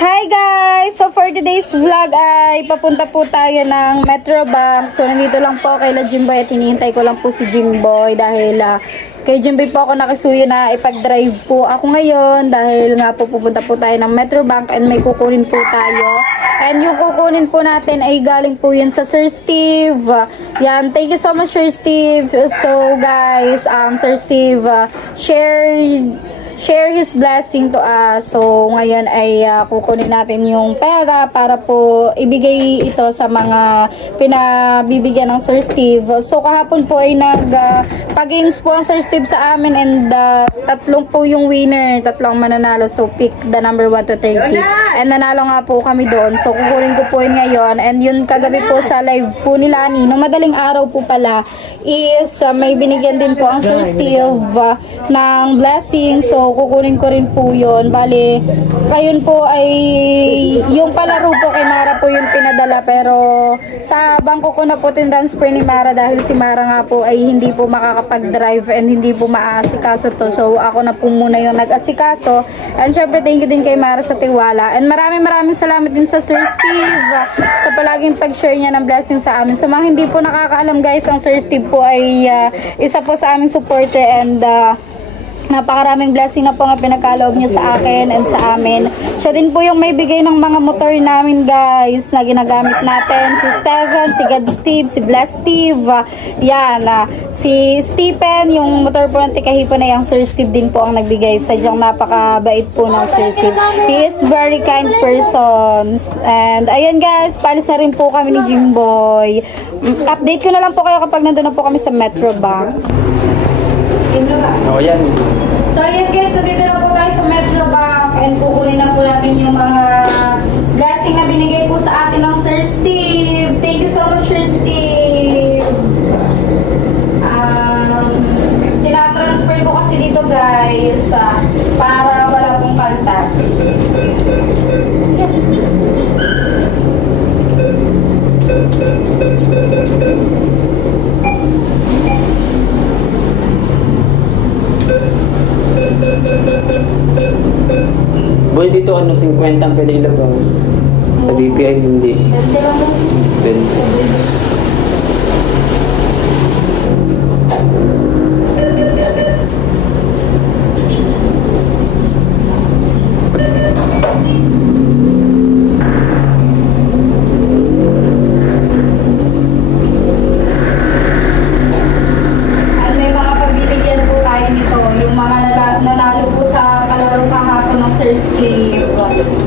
Hi guys! So for today's vlog ay papunta po tayo ng Metrobank. So nandito lang po kay Jimboy at hinihintay ko lang po si Jimboy dahil kay Jimboy po ako nakisuyo na ipag-drive po ako ngayon dahil nga po pupunta po tayo ng Metrobank and may kukunin po tayo. And yung kukunin po natin ay galing po yun sa Sir Steve. Yan, thank you so much Sir Steve. So guys, Sir Steve, share his blessing to us. So, ngayon ay kukunin natin yung pera para po ibigay ito sa mga pinabibigyan ng Sir Steve. So, kahapon po ay pag-games po ang Sir Steve sa amin and tatlong po yung winner, tatlong mananalo. So, pick the number 1 to 30. And nanalo nga po kami doon. So, kukunin ko po yun ngayon. And yun kagabi po sa live po ni Lani, nung madaling araw po pala, is may binigyan din po ang Sir Steve ng blessing. So, kukunin ko rin po yun. Bali, ayun po ay yung palaro po kay Mara po yung pinadala. Pero sa bangko ko na po tinransfer ni Mara dahil si Mara nga po ay hindi po makakapag-drive and hindi po maaasikaso to. So, ako na po muna yung nag-asikaso. And syempre, thank you din kay Mara sa tiwala. And maraming salamat din sa Sir Steve sa palaging pag-share niya ng blessing sa amin. So, mga hindi po nakakaalam guys, ang Sir Steve po ay isa po sa aming supporter and napakaraming blessing na po nga pinagkaloob niya sa akin and sa amin. Siya din po yung may bigay ng mga motor namin guys na ginagamit natin. Si Steven, si God Steve, si Bless Steve, yan. Si Stephen, yung motor po ng tikahipo na yung Sir Steve din po ang nagbigay. Sadyang napakabait po ng Sir Steve. He is very kind person. And ayan guys, palis na rin po kami ni Jimboy. Update ko na lang po kayo kapag nandun na po kami sa Metrobank. Oh, yan. So, ayan guys, so dito na po tayo sa Metrobank and kukunin na po natin yung mga blessing na binigay po sa atin ng Sir Steve. Thank you so much, Sir Steve. Tinatransfer ko kasi dito guys para wala pong kaltas. Boy, dito 50 ang pwede ilabas. Sa BPI hindi. 20.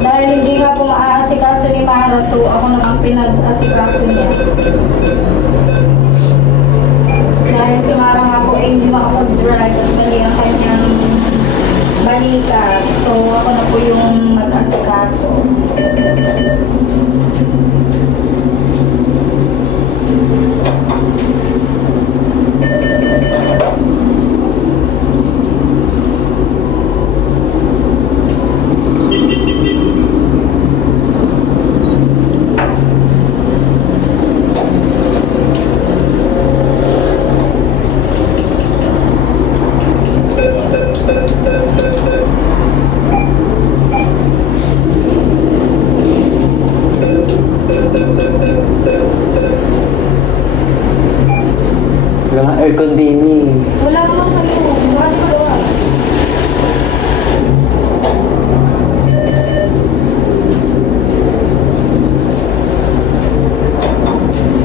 Dahil hindi nga po maaasikaso ni Mara, so ako namang pinag-asikaso niya. Dahil si Mara nga po ay hindi makapag-drive at mali ang kanyang balikat. So ako na po yung mag-asikaso. Wala nga air conditioning. Wala naman kayo.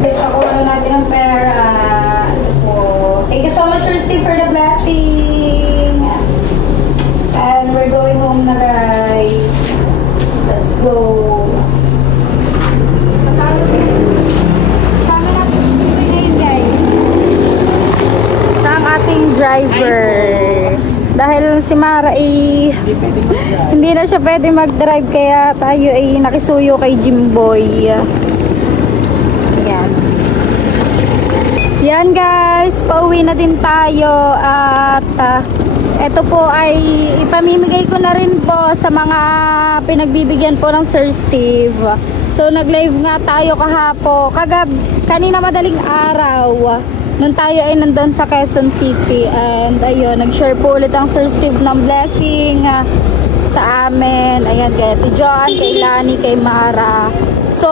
Guys, ako na natin ang pera. Thank you so much, Sir Steve, for the blessing. And we're going home na, guys. Let's go. Ating driver dahil si Mara ay hindi na siya pwede mag-drive kaya tayo ay nakisuyo kay Jimboy. Yan guys, pauwi na din tayo at ito po ay ipamimigay ko na rin po sa mga pinagbibigyan po ng Sir Steve. So nag-live nga tayo kanina madaling araw. Nung tayo ay nandun sa Quezon City and ayun, nag-share po ulit ang Sir Steve ng blessing sa amin. Ayan, kay Ate John, kay Lani, kay Mara. So,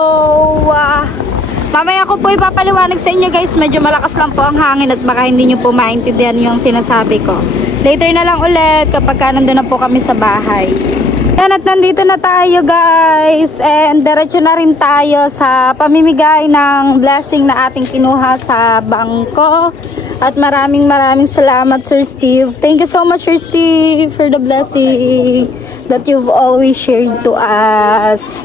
mamaya ko po ipapaliwanag sa inyo guys. Medyo malakas lang po ang hangin at baka hindi nyo po maintindihan yung sinasabi ko. Later na lang ulit kapag nandun na po kami sa bahay. Yan, at nandito na tayo guys. And diretso na rin tayo sa pamimigay ng blessing na ating kinuha sa bangko. At maraming salamat Sir Steve. Thank you so much Sir Steve for the blessing that you've always shared to us.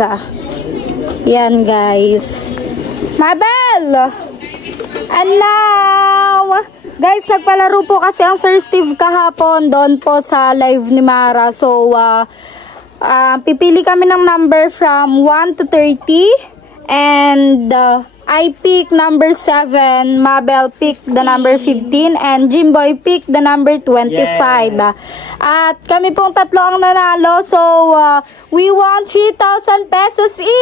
Yan guys. Mabel! And now, guys, nagpalaro po kasi ang Sir Steve kahapon doon po sa live ni Mara. So, pipili kami ng number from 1 to 30. And I pick number 7, Mabel pick the number 15, and Jimboy pick the number 25. Yes. At kami pong tatlo ang nanalo. So, we won 3,000 pesos each!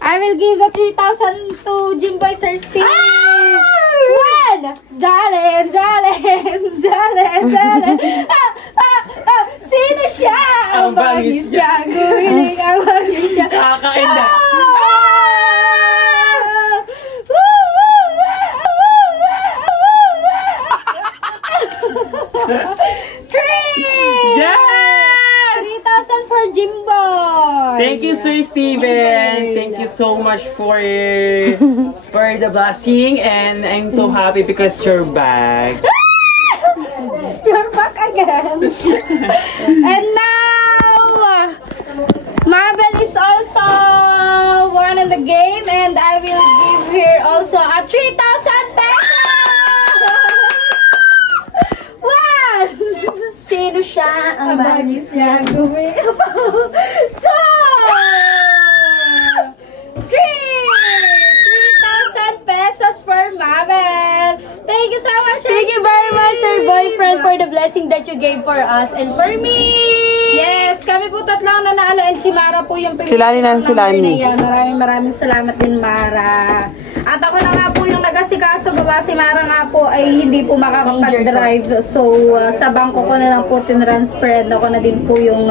I will give the 3,000 to Jimboy Sir Steve. One! Dalen! Sino siya? Ang bangis niya. Gumiling ang bangis niya. Kakain na. Three! Yes! 3,000 for Jimboy. Thank you, Sir Steven. Thank you so much for the blessing, and I'm so happy because you're back. You're back again. And now, Mabel is also one in the game, and I will give her also a 3,000 pesos. One. Sino siya? Ang bagis niya. Gumiyaw. Two. 3. 3,000 pesos for Mabel. Thank you so much. Thank you very much, Sir Boyfriend, for the blessing that you gave for us and for me. Yes, kami po tatlong nanalo and si Mara po yung Si Lani na, si Lani. Maraming salamat din, Mara. At ako na nga po yung nag-asikaso, gawa si Mara nga po ay hindi po makakapag-drive. So, sa bangko ko na lang po tinransfer. Ako na din po yung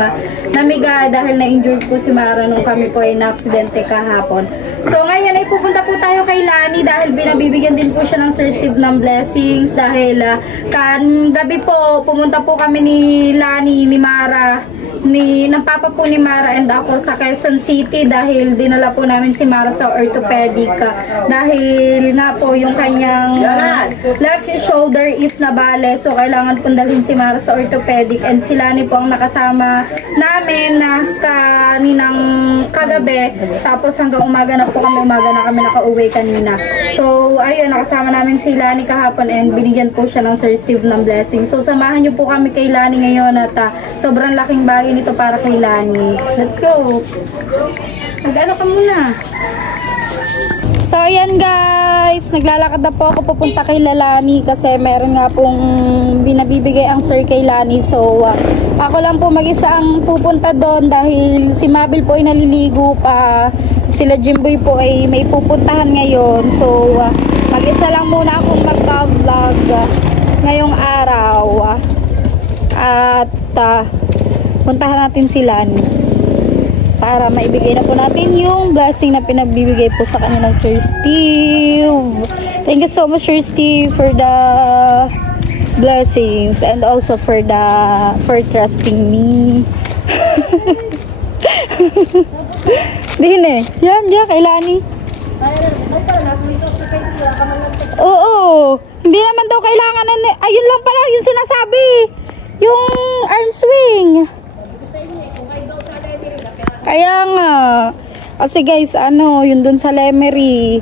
namiga dahil na-injured po si Mara nung kami po ay na-aksidente kahapon. So, ngayon ay pupunta po tayo kay Lani dahil binabibigyan din po siya ng Sir Steve ng blessings. Dahil gabi po, pumunta po kami ni Lani, ni Mara, ng papa po ni Mara and ako sa Quezon City dahil dinala po namin si Mara sa orthopedic dahil nga po yung kanyang left shoulder is nabale, so kailangan po dalhin si Mara sa orthopedic. And si Lani po ang nakasama namin na kaninang kagabi, tapos hanggang umaga na kami nakauwi kanina. So ayun, nakasama namin si Lani kahapon and binigyan po siya ng Sir Steve ng blessing. So samahan niyo po kami kay Lani ngayon at sobrang laking bagay nito para kay Lani. Let's go! Mag-ano ka muna? So ayan guys, naglalakad na po ako pupunta kay Lani kasi meron nga pong binabibigay ang Sir kay Lani. So ako lang po mag-isa ang pupunta doon dahil si Mabel po ay naliligo pa. Sila Jimboy po ay may pupuntahan ngayon. So mag-isa lang muna akong mag-vlog ngayong araw. At puntahan natin si Lani para maibigay na po natin yung blessing na pinagbibigay po sa kanilang Sir Steve. Thank you so much Sir Steve for the blessings and also for trusting me. Din eh. Yan, kay Lani. Oo. Hindi naman daw kailangan ayun lang pala yung sinasabi. Yung arm swing. Kaya nga. Kasi guys, yun dun sa Lemery,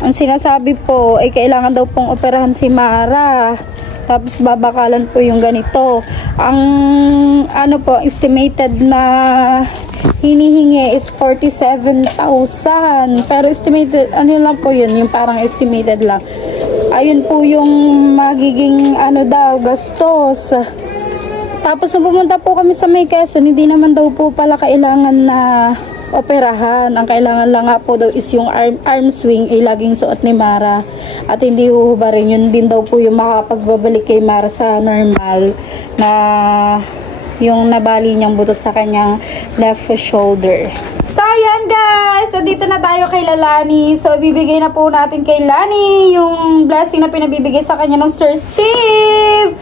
ang sinasabi po, ay kailangan daw pong operahan si Mara. Tapos babakalan po yung ganito. Ang estimated na hinihingi is 47,000. Pero estimated, lang po yun, yung parang estimated lang. Ayun po yung magiging gastos. Tapos nung pumunta po kami sa may Quezon, hindi naman daw po pala kailangan na operahan. Ang kailangan lang nga po daw is yung arm swing ay laging suot ni Mara at hindi huhubarin. Yun din daw po yung makapagbabalik kay Mara sa normal na yung nabali niyang buto sa kanyang left shoulder. So, ayan guys. So, dito na tayo kay Lani. So, ibibigay na po natin kay Lani yung blessing na pinabibigay sa kanya ng Sir Steve.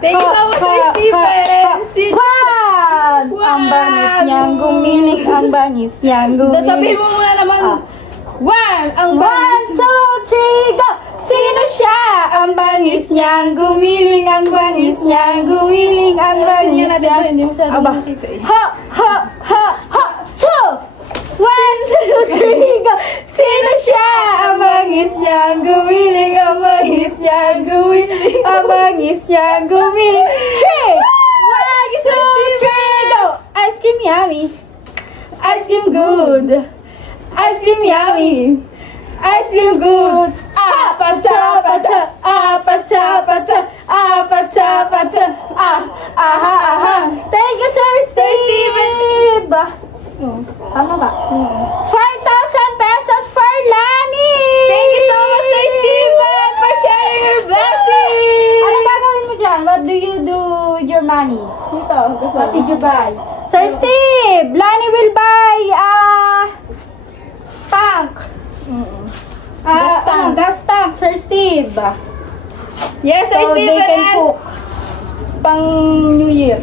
Thank you so much, Sir Steve. Wow! Ang bangis niyang gumiling. Ang bangis niyang gumiling. Sabihin mo muna naman. Ang bangis. 1, 2, 3, go! Sino siya? Ang bangis niyang gumiling. Ang bangis niyang gumiling. Ang bangis niyang. Aba. Ha! 2! 1, 2, 3, go! Sino siya? Ang bangis niyang gumiling. Ang bangis niyang gumiling. Ang bangis niyang gumiling. 3! 1, 2, 3, go! Ice cream yummy. Ice cream good. Ice cream yummy. Ice cream good. Apata, pata, apata, pata, apata, pata, aha, aha. Thank you, Sir Steve. Tama ba? 4,000 pesos for Lani. Thank you so much, Sir Steven, for sharing your blessing. Ano gagawin mo dyan? What do you do with your money? Ito, What did you buy? Sir Steve, Lani will buy tank. Gas tank, Sir Steve. Yes, Sir So they Steven, can and cook. pang New Year.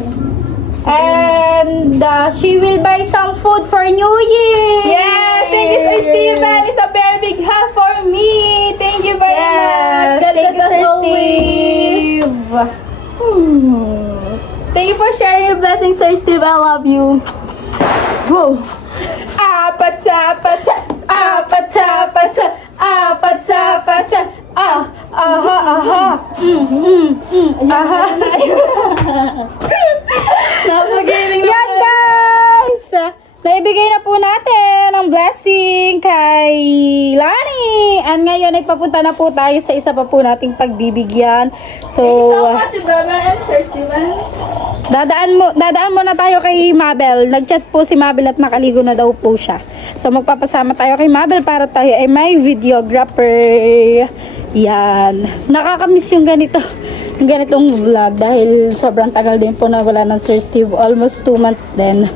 And she will buy some food for New Year. Yes, thank you, Sir Steven. It's a very big help for me. Thank you very much. God Thank you, bless us Sir always. Steve. Thank you for sharing your blessings, Sir Steve. I love you. Whoa. Apata, pata, apata, pata, apata, pata, Aha, aha. Aha. Napagaling Yan guys! Naibigay na po natin ang blessing kay Lani. And ngayon ay papunta na po tayo sa isa pa po nating pagbibigyan. So, much, Baba and Sir Steven. dadaan mo na tayo kay Mabel. Nag-chat po si Mabel at nakaligo na daw po siya. So, magpapasama tayo kay Mabel para tayo ay may videographer. Yan. Nakakamiss yung ganitong vlog dahil sobrang tagal din po na wala ng Sir Steve. Almost 2 months din.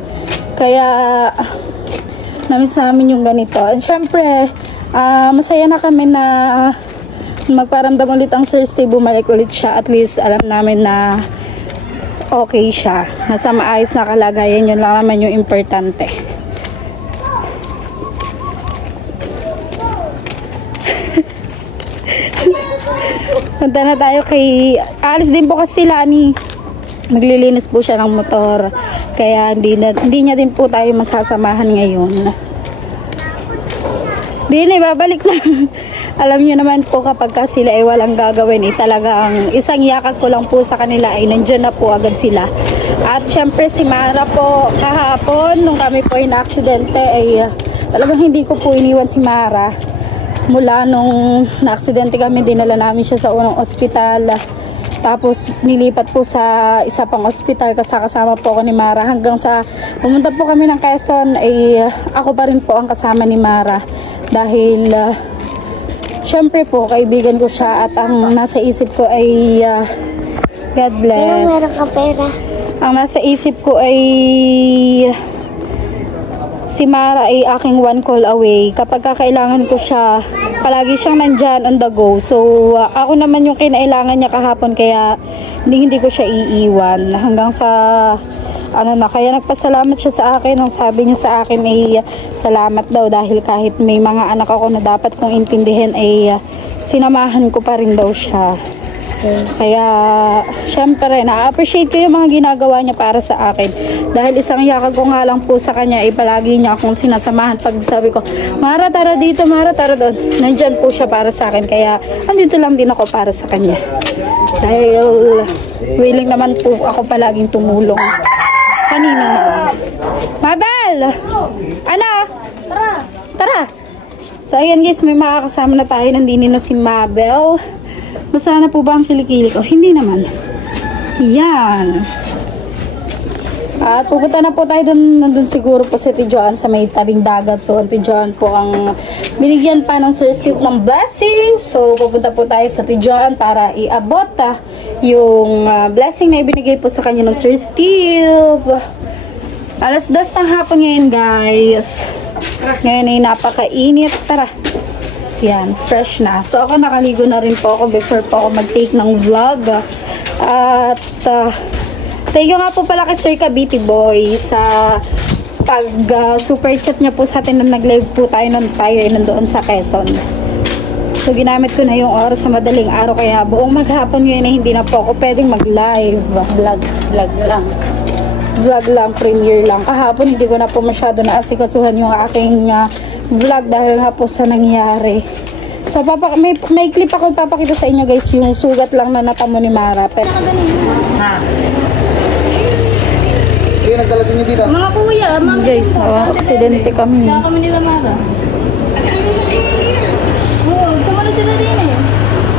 Kaya, namiss namin yung ganito. And syempre, masaya na kami na magparamdam ulit ang Sir Steve. Bumalik ulit siya. At least, alam namin na okay siya. Nasa maayos na kalagayan. Yun lang naman yung importante. Punta na tayo kay... Aalis din po kasi Lani. Maglilinis po siya ng motor. Kaya hindi niya din po tayo masasamahan ngayon. Hindi babalik na. Alam niyo naman po kapag sila ay walang gagawin, talagang isang yakag ko lang po sa kanila ay nandiyan na po agad sila. At syempre si Mara po kahapon nung kami po ay na-aksidente ay talagang hindi ko po iniwan si Mara. Mula nung na-aksidente kami, dinala namin siya sa unang ospital. Tapos nilipat po sa isa pang ospital kasama po ako ni Mara hanggang sa pumunta po kami ng Quezon ay ako pa rin po ang kasama ni Mara dahil syempre po kaibigan ko siya at ang nasa isip ko ay God bless. Meron ka pera. Ang nasa isip ko ay si Mara ay aking one call away. Kapag kakailangan ko siya, palagi siyang nandyan on the go. So, ako naman yung kinailangan niya kahapon kaya hindi ko siya iiwan. Hanggang sa, kaya nagpasalamat siya sa akin. Ang sabi niya sa akin ay salamat daw dahil kahit may mga anak ako na dapat kong intindihin ay sinamahan ko pa rin daw siya. Kaya, syempre, na-appreciate ko yung mga ginagawa niya para sa akin. Dahil isang yakag ko nga lang po sa kanya, palagi niya akong sinasamahan. Pag sabi ko, Mara, tara dito, Mara, tara doon. Nandyan po siya para sa akin. Kaya, andito lang din ako para sa kanya. Dahil, willing naman po ako palaging tumulong. Kanina naman. Mabel! Ano? Tara! Tara! So, ayan guys, may makakasama na tayo. Nandini na si Mabel. Basta na po ba ang kilikili ko? Hindi naman. Yan. At pupunta na po tayo dun, nandun siguro po si Tijoan sa may tabing dagat. So, ang Tijoan po ang binigyan pa ng Sir Steve ng blessing. So, pupunta po tayo sa Tijoan para iabot yung blessing na ibinigay po sa kanya ng Sir Steve. Alas 10 ng hapon ngayon, guys. Ngayon ay napakainit. Tara. Yan, fresh na. So, ako nakaligo na rin po ako before po ako mag-take ng vlog. At, thank you nga po pala kay Sir Cavite Boy sa pag super chat niya po sa atin na nag-live po tayo nung tayo ay nandoon sa Quezon. So, ginamit ko na yung oras sa madaling araw kaya buong maghapon ngayon ay hindi na po ako pwedeng mag-live. Vlog lang, premiere lang. Kahapon hindi ko na po masyado naasikasuhan yung aking vlog dahil nga po sa nangyari. So, may clip ako papakita sa inyo guys, yung sugat lang na natamo ni Mara. Pero, nagdala sa inyo dito? Mga kuya, mga guys, aksidente kami. Kaya kami nila Mara. Oo, sumunod sila din eh.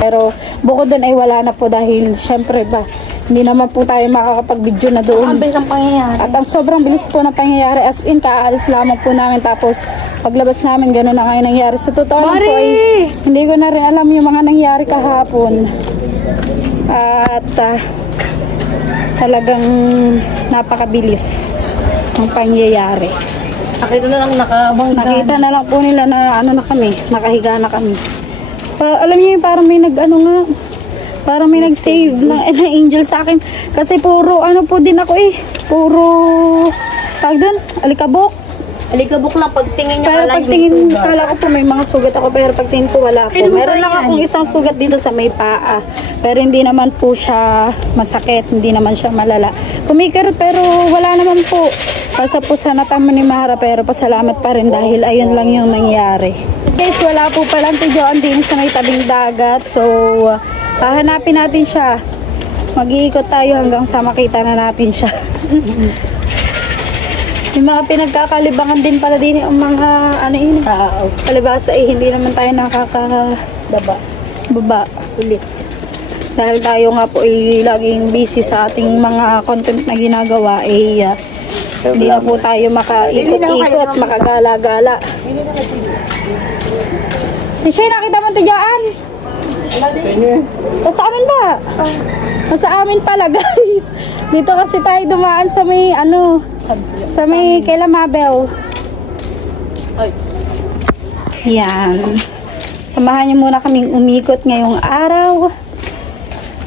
Pero, bukod doon ay wala na po dahil, syempre ba, hindi naman po tayo makakapag-video na doon. Ang bilis ang pangyayari. At ang sobrang bilis po na pangyayari. As in, kaalis lamang po namin. Tapos, paglabas namin, gano'n na ngayon nangyari. Sa totoo lang po ay, hindi ko na rin alam yung mga nangyari kahapon. At, talagang napakabilis ang pangyayari. Nakita na lang Nakita na lang po nila na ano na kami, nakahiga na kami. Alam niyo yung parang may parang may nag-save ng angel sa akin. Kasi puro ano po din ako puro tawag doon, alikabok. Alikabok lang pagtingin niya. Pero pagtingin, kala ko po may mga sugat ako, pero pagtingin ko wala po. Meron lang akong isang sugat dito sa may paa. Pero hindi naman po siya masakit, hindi naman siya malala. Kumikirot pero wala naman po. Basta po sa natamo ni Mara, pero pasalamat pa rin dahil ayun lang yung nangyari. Guys, wala po palang Tijoan din sa may tabing dagat. So, hahanapin natin siya. Mag-iikot tayo hanggang sa makita na natin siya. Yung mga pinagkakalibangan din pala din yung mga palibasa hindi naman tayo nakakababa ulit. Dahil tayo nga po laging busy sa ating mga content na ginagawa hindi na po tayo makaikot-ikot, makagala-gala. Tishay, nakita mo Tijoan? Sa amin ba? Sa amin pala guys. Dito kasi tayo dumaan sa may sa may kaila Mabel. Yan. Samahan niyo muna kaming umikot ngayong araw.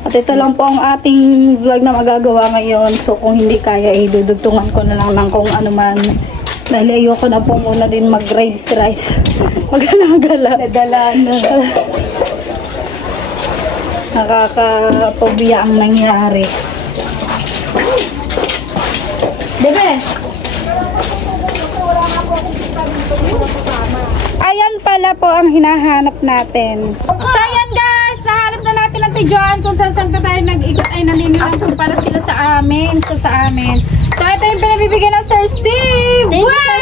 At ito lang po ang ating vlog na magagawa ngayon. So kung hindi kaya dudugtungan ko na lang ng kung ano man. Dahil ayoko na po muna din mag-rides. Magala-gala. Nakakapobia ang nangyari. Bebe! Ayan pala po ang hinahanap natin. So ayan guys, nahanap na natin ang Tijoan kung saan pa tayo nag-ikot ay naninilang po pala sila sa amin. So ito yung pinabibigyan ng Sir Steve! Thank you, Sir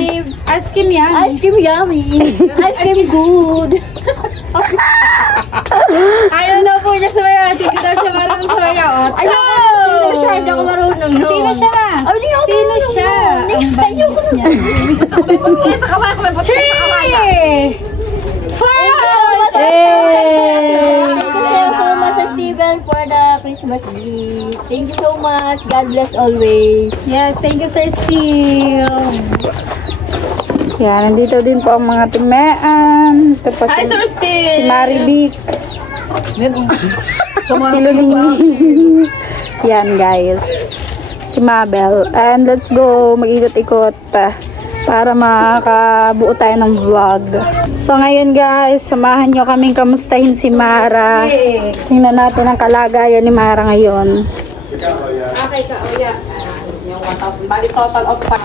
Steve! Ice cream yan. Ice cream yummy! Ice cream good! Ayaw daw po niya sumayaw. Hindi daw siya marunong sumayaw. Sino siya? Hindi ako marunong. Sino siya? Sino siya? Ang bangis niya. 3! 4! Thank you so much, Sir Steven, for the Christmas gift. Thank you so much. God bless always. Yes, thank you Sir Steve. Yan, nandito din po ang mga timean. Ito po si Maribic. Si Lulini. Yan guys. Si Mabel. And let's go mag-ikot-ikot para makakabuo tayo ng vlog. So ngayon guys, samahan nyo kaming kamustahin si Mara. Tingnan natin ang kalagayan ni Mara ngayon. Okay ka, yung 1,000 bali total of 5.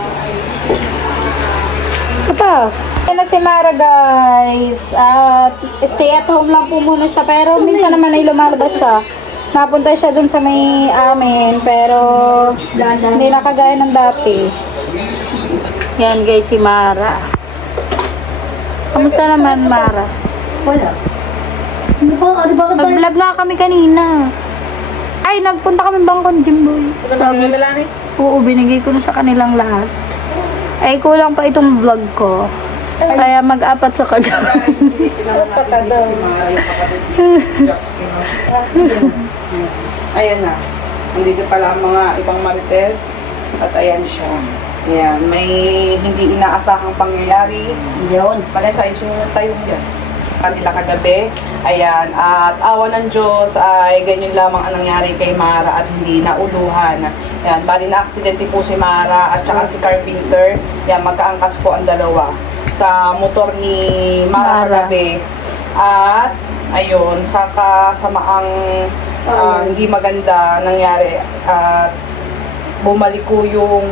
Ito. Ayan na si Mara guys. At stay at home lang po muna siya. Pero minsan naman ay lumalabas siya. Napunta siya dun sa may amin. Pero hindi na kagaya ng dati. Yan guys si Mara. Kamusta naman Mara? Wala. Nag-vlog nga kami kanina. Ay, nagpunta kami Bangkon Jimboy. Ito na Oo, binigay ko na sa kanilang lahat. Ay, kulang pa itong vlog ko. Kaya mag-apat sa kadyan. Ayan na. Nandito pala ang mga ibang marites. At ayan siya. Ayan. May hindi inaasahang pangyayari. Yun. Panesa, yung tayo dyan. Kanila kagabi. Ayan. At awa ng Diyos ay ganyan lamang ang nangyari kay Mara at hindi nauluhan. Ayan. Bali na aksidente po si Mara at saka si Carpenter. Ayan. Magkaangkas po ang dalawa sa motor ni Mara kagabi. At ayun, sa kasamaang hindi maganda nangyari at bumalik ko yung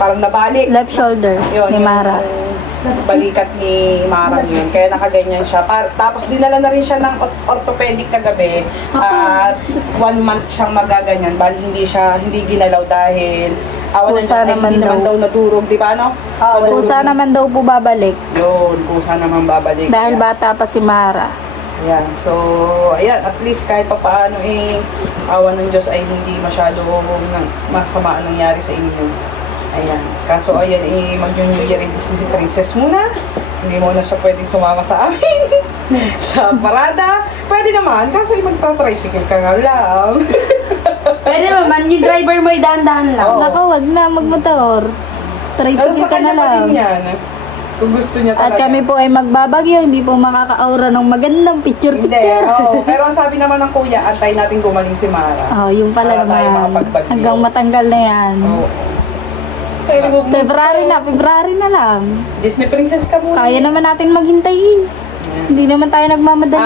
parang nabalik. Left shoulder Yun, ni Mara. yung balikat ni Mara yun. Kaya nakaganyan siya. Tapos dinala na rin siya ng orthopedic kagabi. At 1 month siyang magaganyan. Bali hindi ginalaw dahil awan na siya hindi naman daw nadurog, di ba no? Kusa naman daw po babalik. Yun, kusa naman babalik. Dahil bata pa si Mara. Ayan. So, ayan, at least kahit pa paano awan ng Diyos ay hindi masyado masama ang nangyari sa inyo. Ayan. Kaso, ayan, mag-New Year Disney si Princess muna. Hindi mo na siya pwedeng sumama sa amin. Sa parada. Pwede naman, kaso magta-tricycle ka nga lang. Pwede naman, yung driver mo dahan-dahan lang. Oo. Nako, wag na magmotor. Tricycle Sa ka na kanya pa lang. din yan. Kung gusto niya At talaga. kami po ay magbabagyo, hindi po makaka-aura ng magandang Hindi, picture-picture. oo. Pero ang sabi naman ng kuya, antay natin gumaling si Mara. Oh, yung pala Para tayo naman. makapagbagyo. Hanggang matanggal na yan. Oo. February na lang. Disney Princess ka muna. Kaya naman natin maghintay eh. Hindi naman tayo nagmamadali.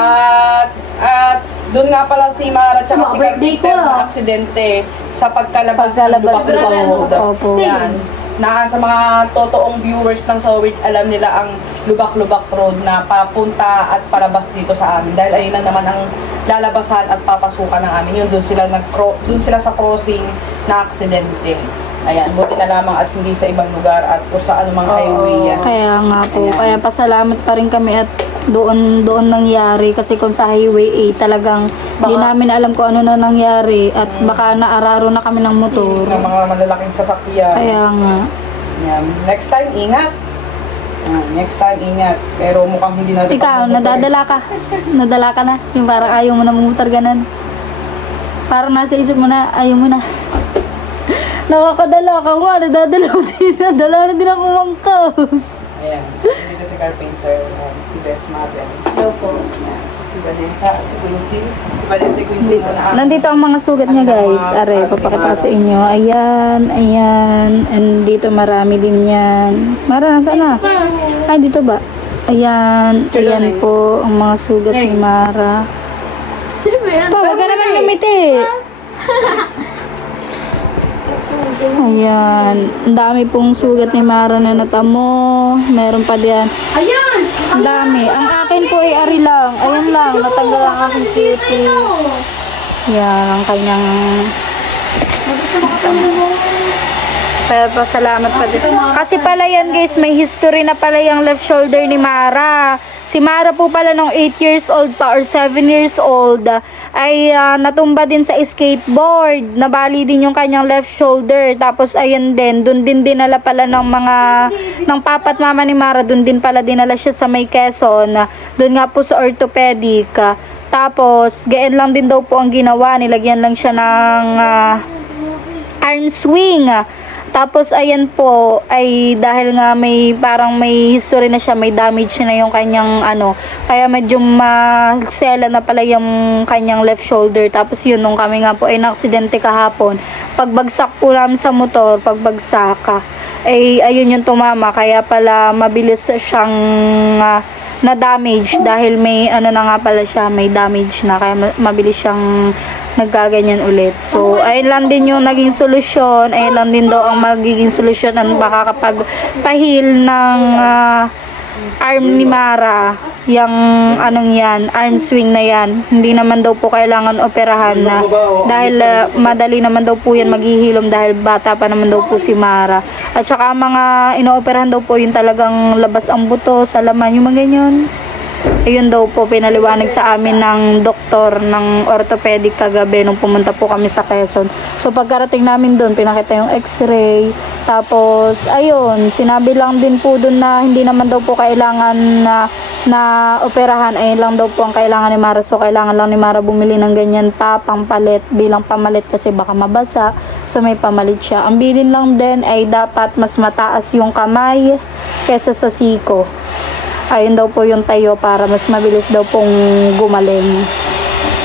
At doon nga pala si Mara at si birthday Carpenter ko, na aksidente sa pagkalabas ng Pagkalabas lubak-lubak ng- road. Opo. Yan. Na sa mga totoong viewers ng Sowit, alam nila ang lubak-lubak road na papunta at palabas dito sa amin. Dahil ayun lang naman ang lalabasan at papasukan ng amin. Yun, doon sila sa crossing na aksidente. Ayan, buti na lamang at hindi sa ibang lugar at kung sa anumang highway yan. Kaya nga po. Ayan. Kaya pasalamat pa rin kami at doon nangyari kasi kung sa highway 8 talagang hindi namin alam kung ano na nangyari at baka naararo na kami ng motor. Ng mga malalaking sasakyan. Kaya nga. Yan. Next time, ingat. Next time, ingat. Pero mukhang hindi natin Ikaw, pagmumotor. nadadala ka. Nadala ka na. Yung parang ayaw mo na mamutar ganan. Parang nasa isip mo na, ayaw mo na. Nakakadala ka nga, nadadala mo din. Nadala na din ako mangkaos. Ayan. Dito si Carpenter. Si Best Mother. Hello po. Ayan. Si Vanessa at si Quincy. Si Vanessa, si Quincy muna. Nandito ang mga sugat niya guys. Are, papakita ko sa inyo. Ayan, ayan. And dito marami din yan. Mara, nasaan na? Ay, dito ba? Ayan, ayan po ang mga sugat ni Mara. Sino yan? Pa, wag ka naman lumiti. Ayan. Ang dami pong sugat ni Mara na natamo. Meron pa diyan. Ayan! Ang dami. Ang akin po ay ari lang. Ayan lang. Natanggal ang aking cutie. Yan. Ang kanyang... Pero pasalamat pa dito. Kasi pala yan guys, may history na pala yung left shoulder ni Mara. Si Mara po pala nung 8 years old pa or 7 years old ay natumba din sa skateboard. Nabali din yung kanyang left shoulder. Tapos ayan din, dun din dinala pala ng papa at mama ni Mara. Dun din pala dinala siya sa may Quezon. Dun nga po sa orthopedic. Tapos gaan lang din daw po ang ginawa. Nilagyan lang siya ng arm swing. Tapos ayan po ay dahil nga parang may history na siya, may damage na yung kanyang kaya medyo masela na pala yung kanyang left shoulder. Tapos yun, nung kami nga po ay na-aksidente kahapon, pagbagsak po namin sa motor, ay ayun yung tumama, kaya pala mabilis siyang na damage dahil may na nga pala siya, may damage na, kaya mabilis siyang nagkaganyan ulit. So, ayun lang din yung naging solusyon. Ayun lang din daw ang magiging solusyon ang baka kapag pahil ng arm ni Mara, yung yan, arm swing na yan. Hindi naman daw po kailangan operahan na dahil madali naman daw po yan maghihilom dahil bata pa naman daw po si Mara. At saka mga inooperahan daw po yung talagang labas ang buto sa laman, yung mga ganyan. Ayun daw po, pinaliwanag sa amin ng doktor ng orthopedic kagabi nung pumunta po kami sa Quezon. So pagkarating namin doon, pinakita yung x-ray. Tapos, ayun, sinabi lang din po doon na hindi naman daw po kailangan na operahan. Ayun lang daw po ang kailangan ni Mara. So kailangan lang ni Mara bumili ng ganyan pa, pampalit, bilang pamalit kasi baka mabasa. So may pamalit siya. Ang bilin lang din ay dapat mas mataas yung kamay kesa sa siko. Ayun daw po yung tayo para mas mabilis daw pong gumaling.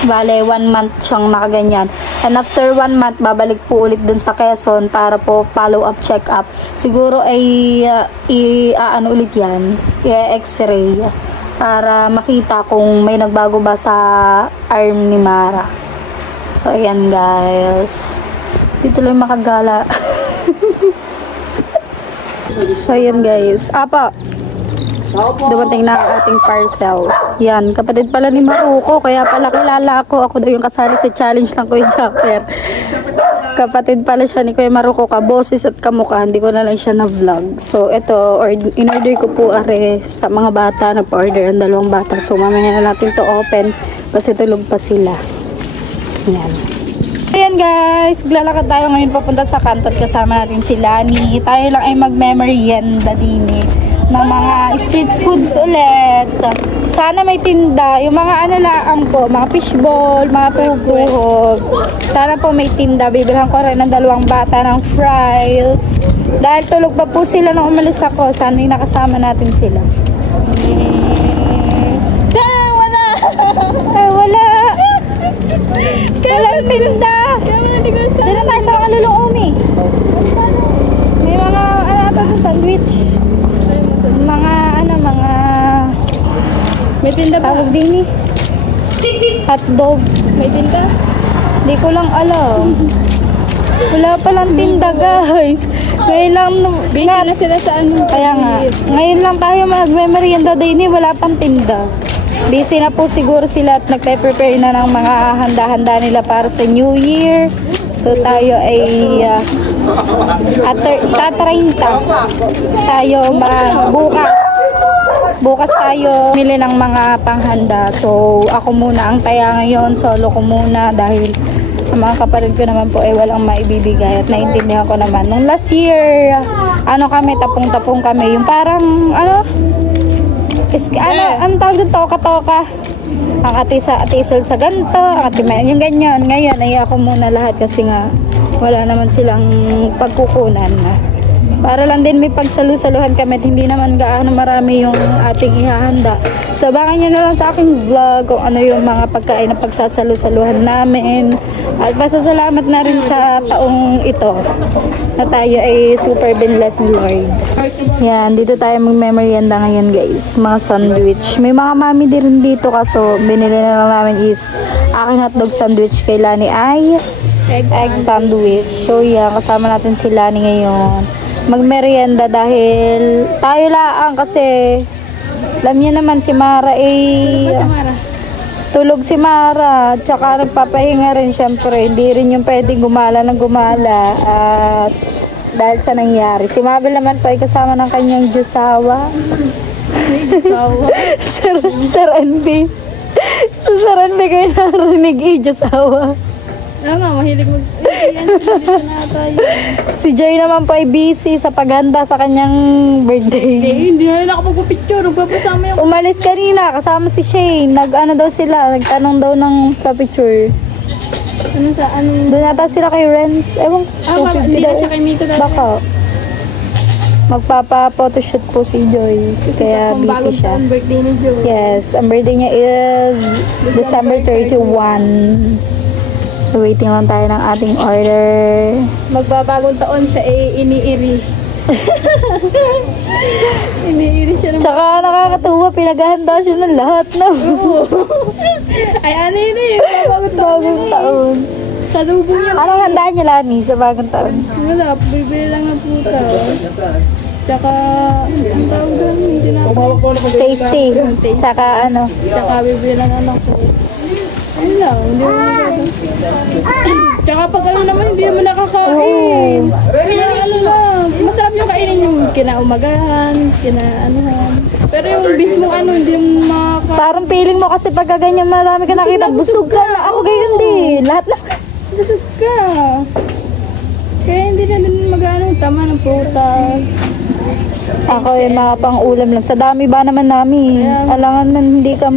Bale, 1 month siyang nakaganyan. And after 1 month, babalik po ulit dun sa Quezon para po follow-up, check-up. Siguro ay ano ulit yan, i-x-ray para makita kung may nagbago ba sa arm ni Mara. So, ayan guys. Dito lang makagala. So, ayan guys. Apa! Dumating na ang ating parcel. Yan, kapatid pala ni Maruko. Kaya pala kilala ako. Ako daw yung kasali sa challenge ng Kuya Japper. Kapatid pala siya ni Kuya Maruko. Kaboses at kamukha. Hindi ko na lang siya na-vlog. So, ito, in-order ko po sa mga bata. Nag-order ang 2 bata. So, mamaya na natin to open. Kasi tulog pa sila. Yan. Ayan guys, lalakad tayo ngayon papunta sa kanto at kasama natin si Lani. Tayo lang ay mag-merienda din ng mga street foods ulit. Sana may tinda. Yung mga ano lang po, mga fishball, mga pupuhog. Sana po may tinda. Bibilhan ko rin ng 2 bata ng fries. Dahil tulog pa po sila nung umalis ako. Sana yung nakasama natin sila. Wala! Ay, wala! Walang tinda! Doon na tayo sa mga lulong umi. May mga sandwich. Mga may tinda ba? Tawag din hotdog. May tinda? Di ko lang alam. Wala palang tinda guys. Ngayon lang busy na sila sa ano. Kaya nga, ngayon lang tayo mag-merienda din, wala pang tinda. Busy na po siguro sila at nagpe-prepare na ng mga handa-handa nila para sa New Year. So tayo ay sa 30 tayo bukas tayo mili ng mga panghanda. So ako muna ang taya ngayon, solo ko muna dahil ang mga kapatid ko naman po ay walang maibibigay at naintindihan ko naman. Nung last year, kami, tapong-tapong kami. Yung parang, ang tawag doon, toka-toka. Ang atisal sa ganito, yung ganyan. Ngayon, ay ako muna lahat kasi nga, wala naman silang pagkukunan na. Para lang din may pagsalu-saluhan kami at hindi naman gaano marami yung ating ihahanda. So, baka nyo na lang sa aking vlog kung ano yung mga pagkain na pagsasalu-saluhan namin. At pasasalamat na rin sa taong ito na tayo ay super binless ni Lord. Yan, dito tayo mag-merienda ngayon guys. Mga sandwich. May mga mami din dito kaso binili na lang namin is aking hotdog sandwich kay Lani ay egg sandwich. So yan, kasama natin si Lani ngayon magmerienda dahil tayo lang kasi alam niyo naman si Mara tulog si Mara tsaka nagpapahinga rin syempre, hindi rin yung pwedeng gumala ng gumala at dahil sa nangyari. Si Mabel naman po ay kasama ng kanyang Diyosawa. Sir NB. So Sir NB kayo narinig Diyosawa. Oo nga, mahilig Si Joy naman po ay busy sa paghanda sa kanyang birthday. Hindi na nakapagpapicture. Nagpapasama yung... Umalis kanina, kasama si Shane. Nag-ano daw sila, nagtanong daw ng papicture. Doon nata sila kay Renz. Ewan ko. Hindi na siya kay Mito dati. Baka. Magpapa-photoshoot po si Joy. Kaya busy siya. Ang birthday ni Joy. Yes, ang birthday niya is December 31. So, waiting lang tayo ng ating order. Magbabagong taon siya iniiri. Iniiri siya ng... Tsaka nakakatuwa, pinaghahanda siya ng lahat na. Ay, ano yun Bagong taon. Sa lubong niya. Anong handa niya, Lani, sa bagong taon? Wala, bibili lang ng puta. Tsaka, ang tawag doon, hindi natin. Tasty. Tsaka ano. Tsaka bibili lang anak ko. Ano lang, hindi mo tsaka pag ano naman, hindi naman nakakain. Kaya ano lang, masarap yung kainin yung kinaumagahan, kinaanuhan. Pero yung mismong ano, hindi mo maka... Parang feeling mo kasi pagka ganyan marami ka nakita, busog ka na. Ako gayon din. Lahat na. Busog ka. Kaya hindi na din mag-ano, tama ng prutas. Ako yung mga pang-ulam lang. Sa dami ba naman namin? Alangan man hindi ka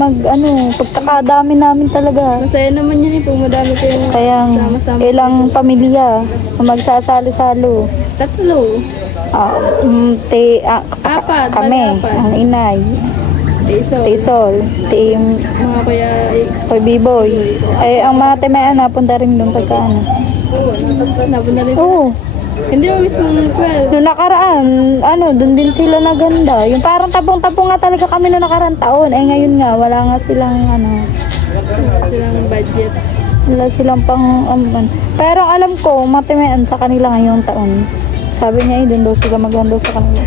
pagkakadami namin talaga. Masaya naman yan eh, kung madami kayo Kaya sama-sama. ilang pamilya na magsasalo-salo. 3. Apat, Kami, bali apat. ang inay, Iso. Tisol, Mga kaya, Koy Biboy. Ay, ang mga timayan napunta rin doon pagka ano. napunta rin. Oo. Hindi mo mismo 12. Noong nakaraan, doon din sila naganda. Yung parang tapong-tapong nga talaga kami noong nakaraan taon. Eh ngayon nga, wala nga silang Silang budget. wala silang pang pero alam ko, matimayan sa kanila ngayong taon. Sabi niya, doon daw sila maganda sa kanila.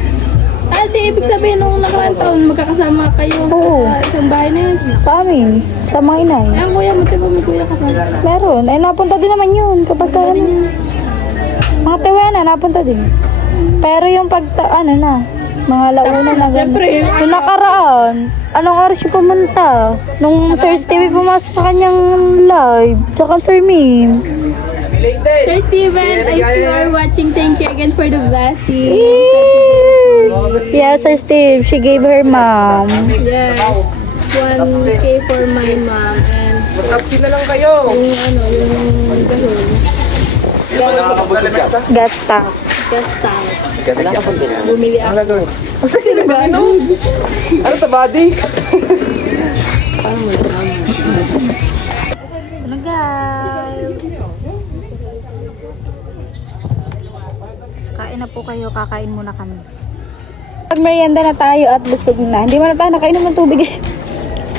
Di ibig sabihin nung nakaraan taon, magkakasama kayo Oo. sa isang bahay na yun. Sa amin, sa mga inay. Ayan kuya, mati ba may kuya ka pa? Meron. Ay, napunta din naman yun. Kapag ka, mga tiwena, napunta din. Pero yung mga launa na gano'n. Yung nakaraan, anong oras yung pumunta? Nung Sir Stevie pumasok sa kanyang live. Tsaka Sir Mim. Sir Steven, if you are watching, thank you again for the blessing. Yeah, Sir Steve, she gave her mom. Yes. 1K for my mom and Magkapsi na lang kayo. yung gahon. Gas tank. Gas tank. Bumili ako. Ang sakit na ba? Ano to, buddies? Ano guys? Kain na po kayo, kakain muna kami. Pag-merienda na tayo at busog na. Hindi mo na tayo nakainom ng tubig eh.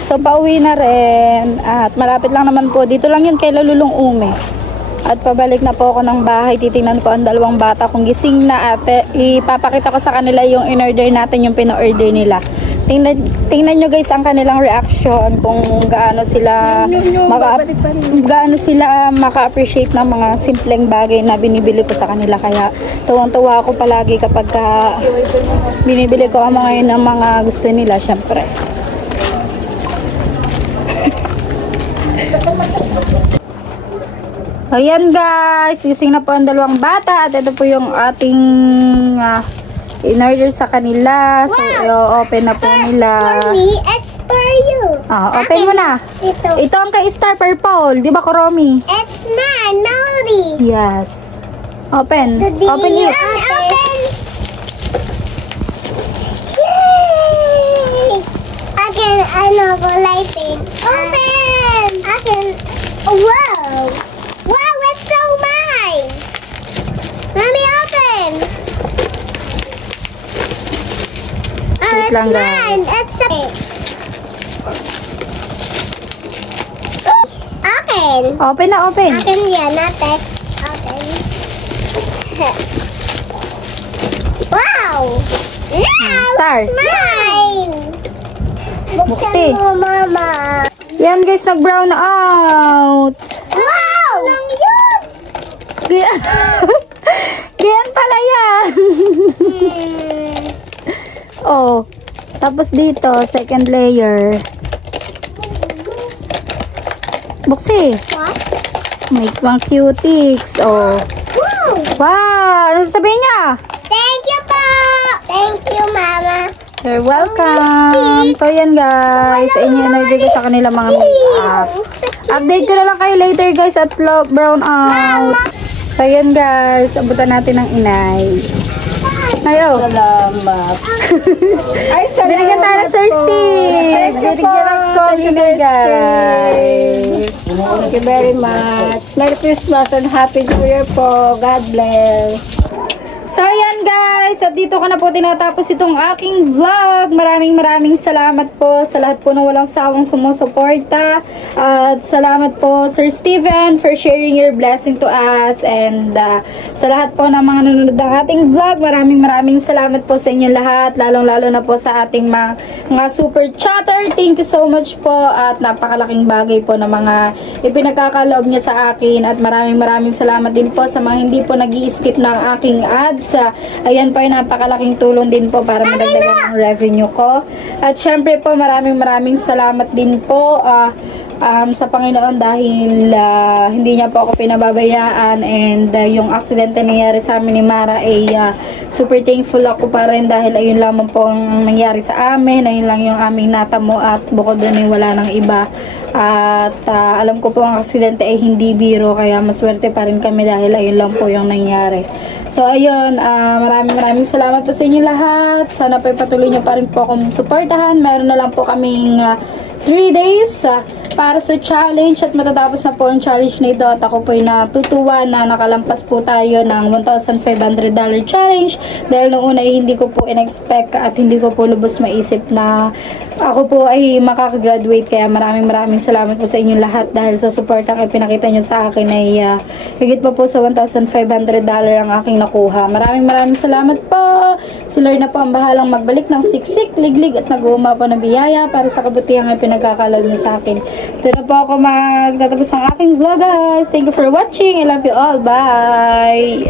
So pauwi na rin. At malapit lang naman po. Dito lang yun kay Lulong Ume. At pabalik na po ako ng bahay. Titingnan ko ang 2 bata kung gising na at ipapakita ko sa kanila yung in-order natin, yung pina-order nila. Tingnan nyo guys ang kanilang reaction kung gaano sila maka-appreciate ng mga simpleng bagay na binibili ko sa kanila. Kaya tuwang-tuwa ako palagi kapag binibili ko ang mga yun ng mga gusto nila, syempre. Ayan guys, gising na po ang 2 bata at ito po yung ating in-order sa kanila. So, i-open na po nila. For me, it's for you. Open mo na. Ito ang kay Star Purple. Di ba, Kuromi? It's mine, Melody. Yes. Open. Open it. Open. Yay! I know, go lighting. Open. Whoa. Wow, it's so mine. Mommy, open. Wait It's lang, mine. guys. It's open. Open na, open. Open yan natin. Open. Wow! Wow! Star. It's mine! Buksi. Buksan mo, Mama. Yan guys, nag-brown out. Wow! Lang yun! Ganyan pala yan. Oh. Tapos dito, second layer. Buksi. What? May pang cutics. Oh. Wow! Wow! Ano sasabihin niya? Thank you po! Thank you, Mama. You're welcome. So, yan guys. In-order ko sa kanila mga make-up. Update ko na lang kayo later guys at brown out. So, yan guys. Abutan natin ng inay. Ayo. Salamat. Ay, salamat. Binigyan tayo ng Sir Steve. Binigyan ng coffee guys. Thank you very much. Merry Christmas and Happy New Year po. God bless. So, yan guys. At dito ko na po tinatapos itong aking vlog. Maraming salamat po sa lahat po ng walang sawang sumusuporta. At salamat po Sir Steven for sharing your blessing to us. And sa lahat po ng mga nanonood ng ating vlog, maraming salamat po sa inyo lahat. Lalong-lalo na po sa ating mga super chatter. Thank you so much po. At napakalaking bagay po na mga ipinagkakaloob niya sa akin. At maraming salamat din po sa mga hindi po nag-i-skip ng aking ads. Ayan, po ay napakalaking tulong din po para madagdagan ang revenue ko. At syempre po maraming salamat din po sa Panginoon dahil hindi niya po ako pinababayaan, and yung accident na nangyari sa amin ni Mara ay super thankful ako pa rin dahil ayun lamang po ang nangyari sa amin, ayun lang yung aming natamo at bukod doon ay wala nang iba. At alam ko po ang aksidente ay hindi biro, kaya maswerte pa rin kami dahil ayun lang po yung nangyari. So ayun, maraming salamat po sa inyo lahat. Sana po patuloy nyo pa rin po akong suportahan. Meron na lang po kaming 3 days para sa challenge at matatapos na po ang challenge na ito, at ako po ay natutuwa na nakalampas po tayo ng $1,500 challenge dahil noong una ay hindi ko po in-expect at hindi ko po lubos maisip na ako po ay makakagraduate. Kaya maraming salamat po sa inyong lahat dahil sa support ang ipinakita nyo sa akin ay higit pa po sa $1,500 ang aking nakuha. Maraming salamat po. Si Lord na po ang bahalang magbalik ng siksik, liglig at nag-uuma po ng biyaya para sa kabutihan ang pinagkakalaw niyo sa akin. Ito na po ako magtatapos ng aking vlog, guys. Thank you for watching. I love you all. Bye!